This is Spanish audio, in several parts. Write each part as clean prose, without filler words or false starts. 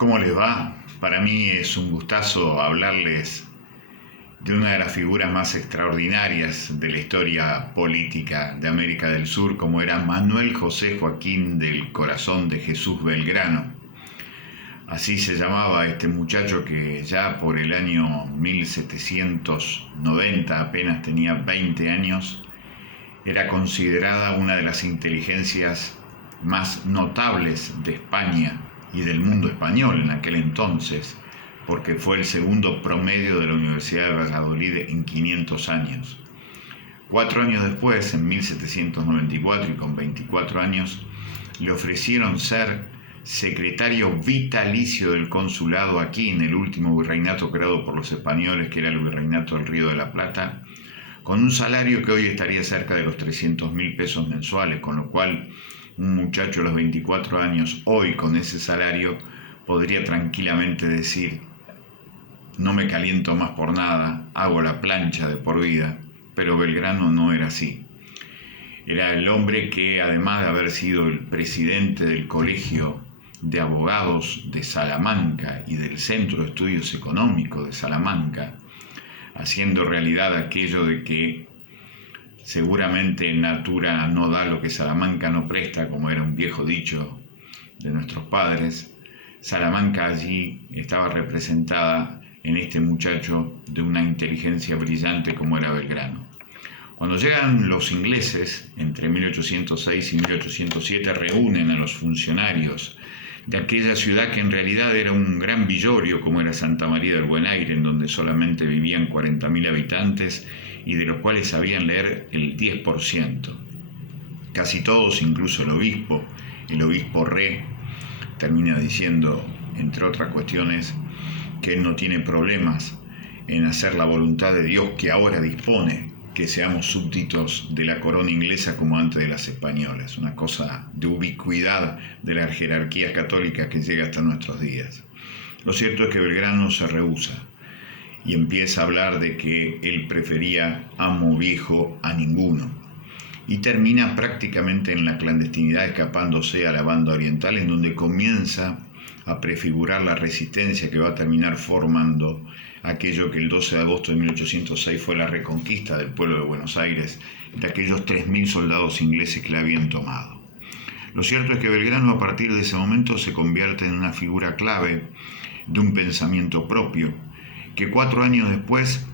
¿Cómo les va? Para mí es un gustazo hablarles de una de las figuras más extraordinarias de la historia política de América del Sur, como era Manuel José Joaquín del Corazón de Jesús Belgrano. Así se llamaba este muchacho que ya por el año 1790, apenas tenía 20 años, era considerada una de las inteligencias más notables de España y del mundo español en aquel entonces, porque fue el segundo promedio de la Universidad de Valladolid en 500 años. 4 años después, en 1794, y con 24 años, le ofrecieron ser secretario vitalicio del consulado aquí en el último virreinato creado por los españoles, que era el Virreinato del Río de la Plata, con un salario que hoy estaría cerca de los 300.000 pesos mensuales, con lo cual un muchacho a los 24 años, hoy con ese salario, podría tranquilamente decir: no me caliento más por nada, hago la plancha de por vida. Pero Belgrano no era así. Era el hombre que, además de haber sido el presidente del Colegio de Abogados de Salamanca y del Centro de Estudios Económicos de Salamanca, haciendo realidad aquello de que seguramente Natura no da lo que Salamanca no presta, como era un viejo dicho de nuestros padres. Salamanca allí estaba representada en este muchacho de una inteligencia brillante como era Belgrano. Cuando llegan los ingleses, entre 1806 y 1807, reúnen a los funcionarios de aquella ciudad que en realidad era un gran villorio, como era Santa María del Buen Aire, en donde solamente vivían 40.000 habitantes y de los cuales sabían leer el 10%. Casi todos, incluso el obispo Rey, termina diciendo, entre otras cuestiones, que él no tiene problemas en hacer la voluntad de Dios, que ahora dispone que seamos súbditos de la corona inglesa como antes de las españolas. Una cosa de ubicuidad de las jerarquías católicas que llega hasta nuestros días. Lo cierto es que Belgrano se rehúsa y empieza a hablar de que él prefería amo viejo a ninguno, y termina prácticamente en la clandestinidad, escapándose a la banda oriental, en donde comienza a prefigurar la resistencia que va a terminar formando aquello que el 12 de agosto de 1806 fue la reconquista del pueblo de Buenos Aires, de aquellos 3.000 soldados ingleses que la habían tomado. Lo cierto es que Belgrano, a partir de ese momento, se convierte en una figura clave de un pensamiento propio, que 4 años después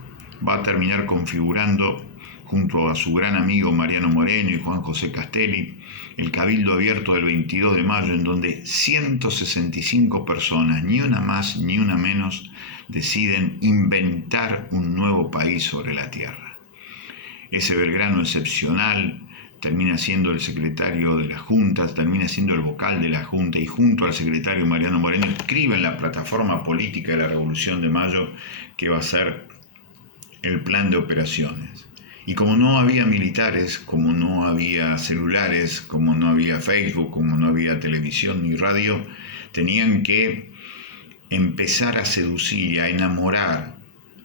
va a terminar configurando, junto a su gran amigo Mariano Moreno y Juan José Castelli, el Cabildo Abierto del 22 de mayo, en donde 165 personas, ni una más ni una menos, deciden inventar un nuevo país sobre la tierra. Ese Belgrano excepcional termina siendo el secretario de la Junta, termina siendo el vocal de la Junta, y junto al secretario Mariano Moreno escriben la plataforma política de la Revolución de Mayo, que va a ser el plan de operaciones. Y como no había militares, como no había celulares, como no había Facebook, como no había televisión ni radio, tenían que empezar a seducir y a enamorar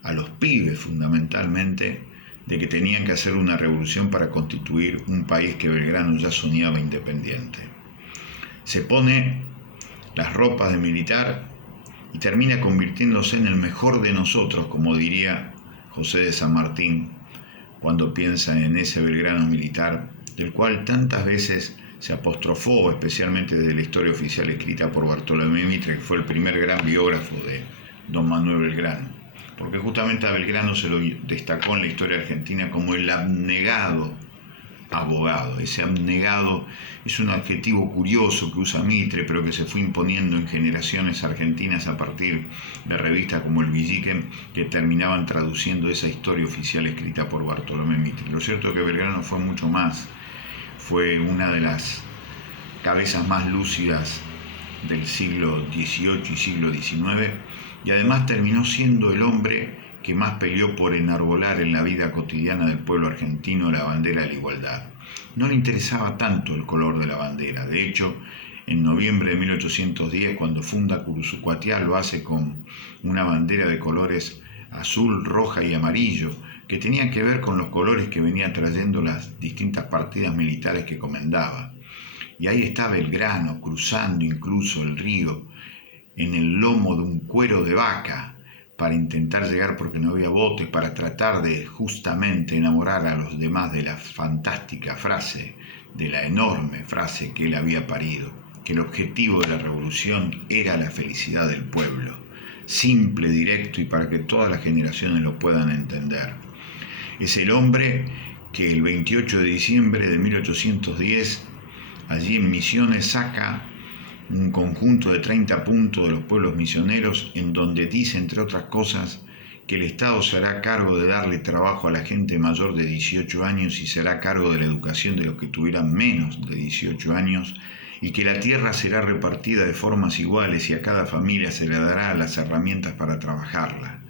a los pibes fundamentalmente de que tenían que hacer una revolución para constituir un país que Belgrano ya soñaba independiente. Se pone las ropas de militar y termina convirtiéndose en el mejor de nosotros, como diría José de San Martín, cuando piensa en ese Belgrano militar, del cual tantas veces se apostrofó, especialmente desde la historia oficial escrita por Bartolomé Mitre, que fue el primer gran biógrafo de don Manuel Belgrano, porque justamente a Belgrano se lo destacó en la historia argentina como el abnegado abogado. Ese abnegado es un adjetivo curioso que usa Mitre, pero que se fue imponiendo en generaciones argentinas a partir de revistas como El Villiquen, que terminaban traduciendo esa historia oficial escrita por Bartolomé Mitre. Lo cierto es que Belgrano fue mucho más. Fue una de las cabezas más lúcidas del siglo XVIII y siglo XIX, y además terminó siendo el hombre que más peleó por enarbolar en la vida cotidiana del pueblo argentino la bandera de la igualdad. No le interesaba tanto el color de la bandera. De hecho, en noviembre de 1810, cuando funda Curuzucuatiá, lo hace con una bandera de colores azul, roja y amarillo, que tenían que ver con los colores que venían trayendo las distintas partidas militares que comandaba. Y ahí está Belgrano, cruzando incluso el río, en el lomo de un cuero de vaca para intentar llegar, porque no había botes, para tratar de justamente enamorar a los demás de la fantástica frase, de la enorme frase que él había parido, que el objetivo de la revolución era la felicidad del pueblo, simple, directo y para que todas las generaciones lo puedan entender. Es el hombre que el 28 de diciembre de 1810, allí en Misiones, saca un conjunto de 30 puntos de los pueblos misioneros en donde dice, entre otras cosas, que el Estado se hará cargo de darle trabajo a la gente mayor de 18 años y se hará cargo de la educación de los que tuvieran menos de 18 años y que la tierra será repartida de formas iguales y a cada familia se le dará las herramientas para trabajarla.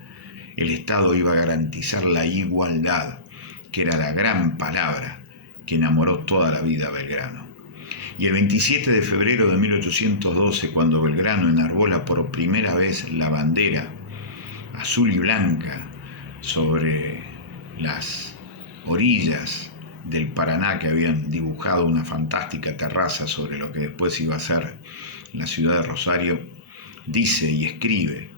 El Estado iba a garantizar la igualdad, que era la gran palabra que enamoró toda la vida a Belgrano. Y el 27 de febrero de 1812, cuando Belgrano enarbola por primera vez la bandera azul y blanca sobre las orillas del Paraná, que habían dibujado una fantástica terraza sobre lo que después iba a ser la ciudad de Rosario, dice y escribe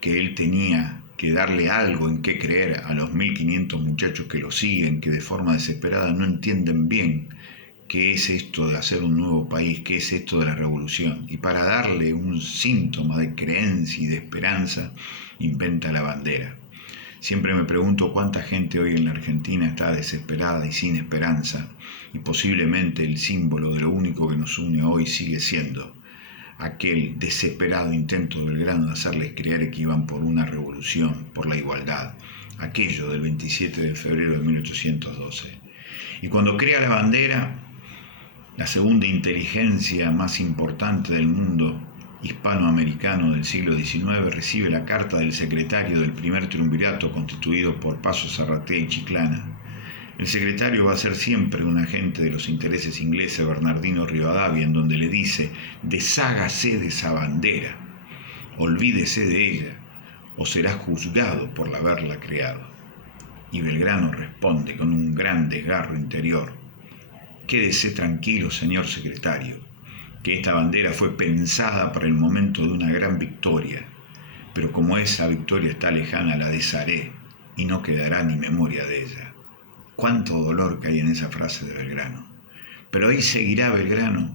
que él tenía que darle algo en qué creer a los 1500 muchachos que lo siguen, que de forma desesperada no entienden bien qué es esto de hacer un nuevo país, qué es esto de la revolución. Y para darle un síntoma de creencia y de esperanza, inventa la bandera. Siempre me pregunto cuánta gente hoy en la Argentina está desesperada y sin esperanza, y posiblemente el símbolo de lo único que nos une hoy sigue siendo aquel desesperado intento de Belgrano de hacerles creer que iban por una revolución, por la igualdad, aquello del 27 de febrero de 1812. Y cuando crea la bandera, la segunda inteligencia más importante del mundo hispanoamericano del siglo XIX recibe la carta del secretario del primer triunvirato constituido por Paso Zarratea y Chiclana. El secretario va a ser siempre un agente de los intereses ingleses, Bernardino Rivadavia, en donde le dice: deshágase de esa bandera, olvídese de ella, o será juzgado por haberla creado. Y Belgrano responde con un gran desgarro interior: quédese tranquilo, señor secretario, que esta bandera fue pensada para el momento de una gran victoria, pero como esa victoria está lejana, la desharé y no quedará ni memoria de ella. Cuánto dolor que hay en esa frase de Belgrano. Pero ahí seguirá Belgrano,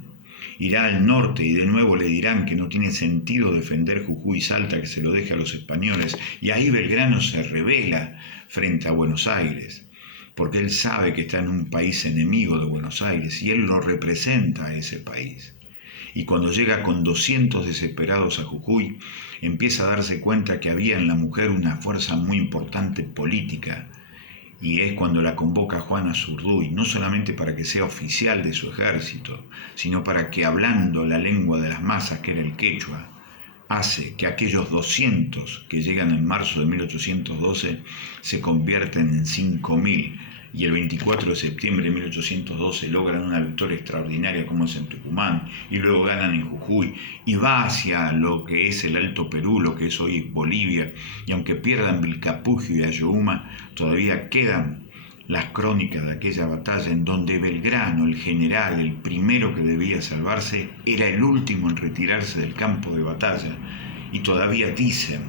irá al norte y de nuevo le dirán que no tiene sentido defender Jujuy y Salta, que se lo deje a los españoles, y ahí Belgrano se revela frente a Buenos Aires, porque él sabe que está en un país enemigo de Buenos Aires y él lo representa a ese país. Y cuando llega con 200 desesperados a Jujuy, empieza a darse cuenta que había en la mujer una fuerza muy importante política, y es cuando la convoca Juana Zurduy, no solamente para que sea oficial de su ejército, sino para que, hablando la lengua de las masas, que era el quechua, hace que aquellos 200 que llegan en marzo de 1812 se convierten en 5000, y el 24 de septiembre de 1812 logran una victoria extraordinaria como es en Tucumán, y luego ganan en Jujuy, y va hacia lo que es el Alto Perú, lo que es hoy Bolivia, y aunque pierdan Vilcapugio y Ayohuma, todavía quedan las crónicas de aquella batalla en donde Belgrano, el general, el primero que debía salvarse, era el último en retirarse del campo de batalla, y todavía dicen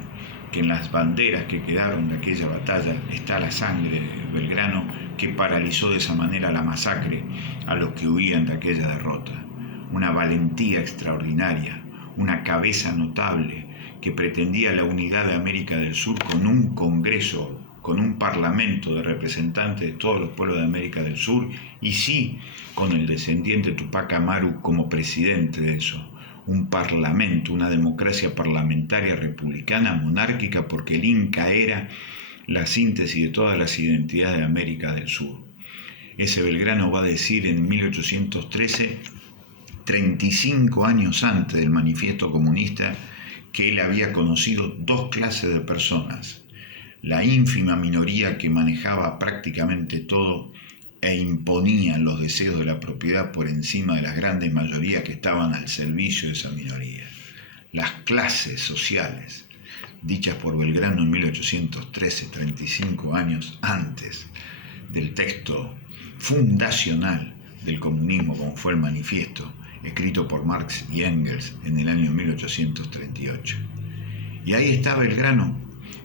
que en las banderas que quedaron de aquella batalla está la sangre de Belgrano, que paralizó de esa manera la masacre a los que huían de aquella derrota. Una valentía extraordinaria, una cabeza notable que pretendía la unidad de América del Sur con un Congreso, con un parlamento de representantes de todos los pueblos de América del Sur, y sí, con el descendiente Tupac Amaru como presidente de eso. Un parlamento, una democracia parlamentaria republicana monárquica, porque el Inca era la síntesis de todas las identidades de América del Sur. Ese Belgrano va a decir en 1813, 35 años antes del manifiesto comunista, que él había conocido dos clases de personas: la ínfima minoría que manejaba prácticamente todo e imponía los deseos de la propiedad por encima de las grandes mayorías que estaban al servicio de esa minoría. Las clases sociales, dichas por Belgrano en 1813, 35 años antes del texto fundacional del comunismo como fue el manifiesto, escrito por Marx y Engels en el año 1838. Y ahí está Belgrano,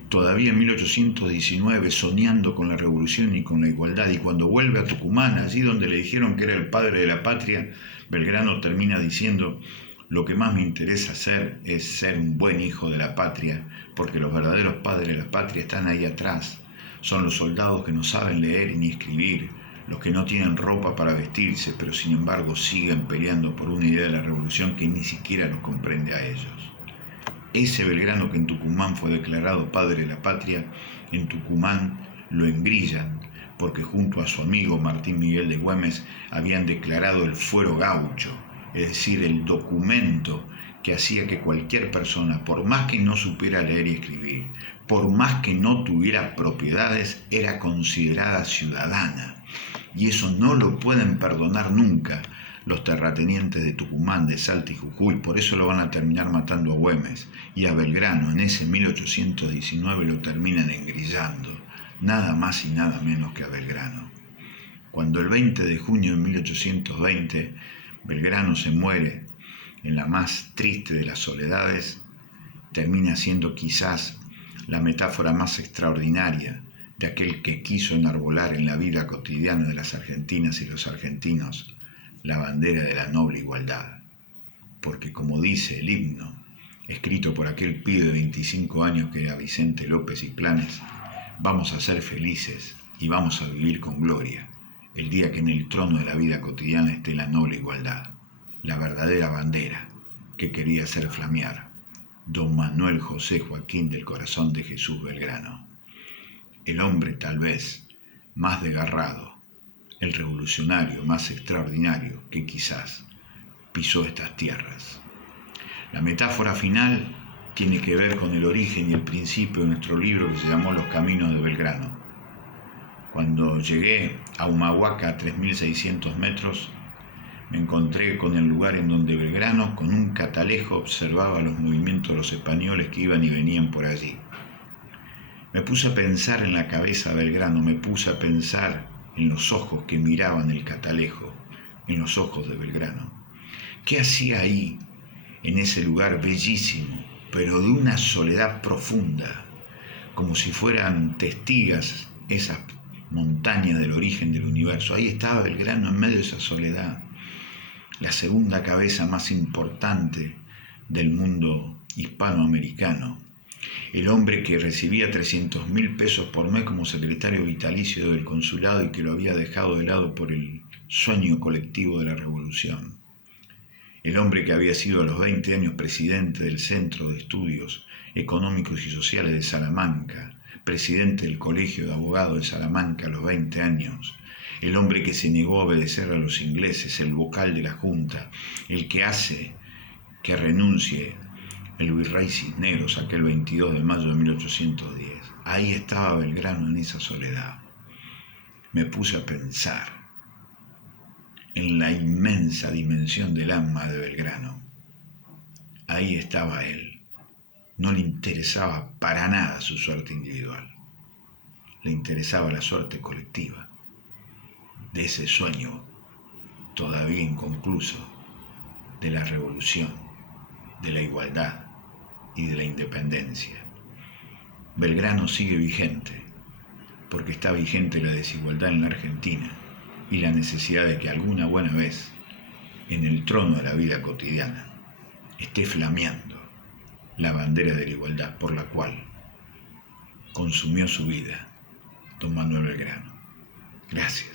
todavía en 1819, soñando con la revolución y con la igualdad, y cuando vuelve a Tucumán, allí donde le dijeron que era el padre de la patria, Belgrano termina diciendo: lo que más me interesa hacer es ser un buen hijo de la patria, porque los verdaderos padres de la patria están ahí atrás. Son los soldados que no saben leer ni escribir, los que no tienen ropa para vestirse, pero sin embargo siguen peleando por una idea de la revolución que ni siquiera los comprende a ellos. Ese Belgrano que en Tucumán fue declarado padre de la patria, en Tucumán lo engrillan, porque junto a su amigo Martín Miguel de Güemes habían declarado el fuero gaucho, es decir, el documento que hacía que cualquier persona, por más que no supiera leer y escribir, por más que no tuviera propiedades, era considerada ciudadana. Y eso no lo pueden perdonar nunca los terratenientes de Tucumán, de Salta y Jujuy. Por eso lo van a terminar matando a Güemes. Y a Belgrano, en ese 1819, lo terminan engrillando. Nada más y nada menos que a Belgrano. Cuando el 20 de junio de 1820 Belgrano se muere en la más triste de las soledades, termina siendo quizás la metáfora más extraordinaria de aquel que quiso enarbolar en la vida cotidiana de las argentinas y los argentinos la bandera de la noble igualdad. Porque como dice el himno, escrito por aquel pibe de 25 años que era Vicente López y Planes, vamos a ser felices y vamos a vivir con gloria el día que en el trono de la vida cotidiana esté la noble igualdad, la verdadera bandera que quería hacer flamear don Manuel José Joaquín del Corazón de Jesús Belgrano, el hombre tal vez más desgarrado, el revolucionario más extraordinario que quizás pisó estas tierras. La metáfora final tiene que ver con el origen y el principio de nuestro libro que se llamó Los Caminos de Belgrano. Cuando llegué a Humahuaca, a 3.600 metros, me encontré con el lugar en donde Belgrano, con un catalejo, observaba los movimientos de los españoles que iban y venían por allí. Me puse a pensar en la cabeza de Belgrano, me puse a pensar en los ojos que miraban el catalejo, en los ojos de Belgrano. ¿Qué hacía ahí, en ese lugar bellísimo, pero de una soledad profunda, como si fueran testigas esas montañas del origen del universo? Ahí estaba Belgrano en medio de esa soledad, la segunda cabeza más importante del mundo hispanoamericano, el hombre que recibía 300.000 pesos por mes como secretario vitalicio del consulado y que lo había dejado de lado por el sueño colectivo de la revolución, el hombre que había sido a los 20 años presidente del Centro de Estudios Económicos y Sociales de Salamanca, presidente del Colegio de Abogados de Salamanca a los 20 años, el hombre que se negó a obedecer a los ingleses, el vocal de la Junta, el que hace que renuncie el virrey Cisneros aquel 22 de mayo de 1810. Ahí estaba Belgrano en esa soledad. Me puse a pensar en la inmensa dimensión del alma de Belgrano. Ahí estaba él. No le interesaba para nada su suerte individual. Le interesaba la suerte colectiva de ese sueño todavía inconcluso de la revolución, de la igualdad y de la independencia. Belgrano sigue vigente, porque está vigente la desigualdad en la Argentina y la necesidad de que alguna buena vez, en el trono de la vida cotidiana, esté flameando la bandera de la igualdad por la cual consumió su vida don Manuel Belgrano. Gracias.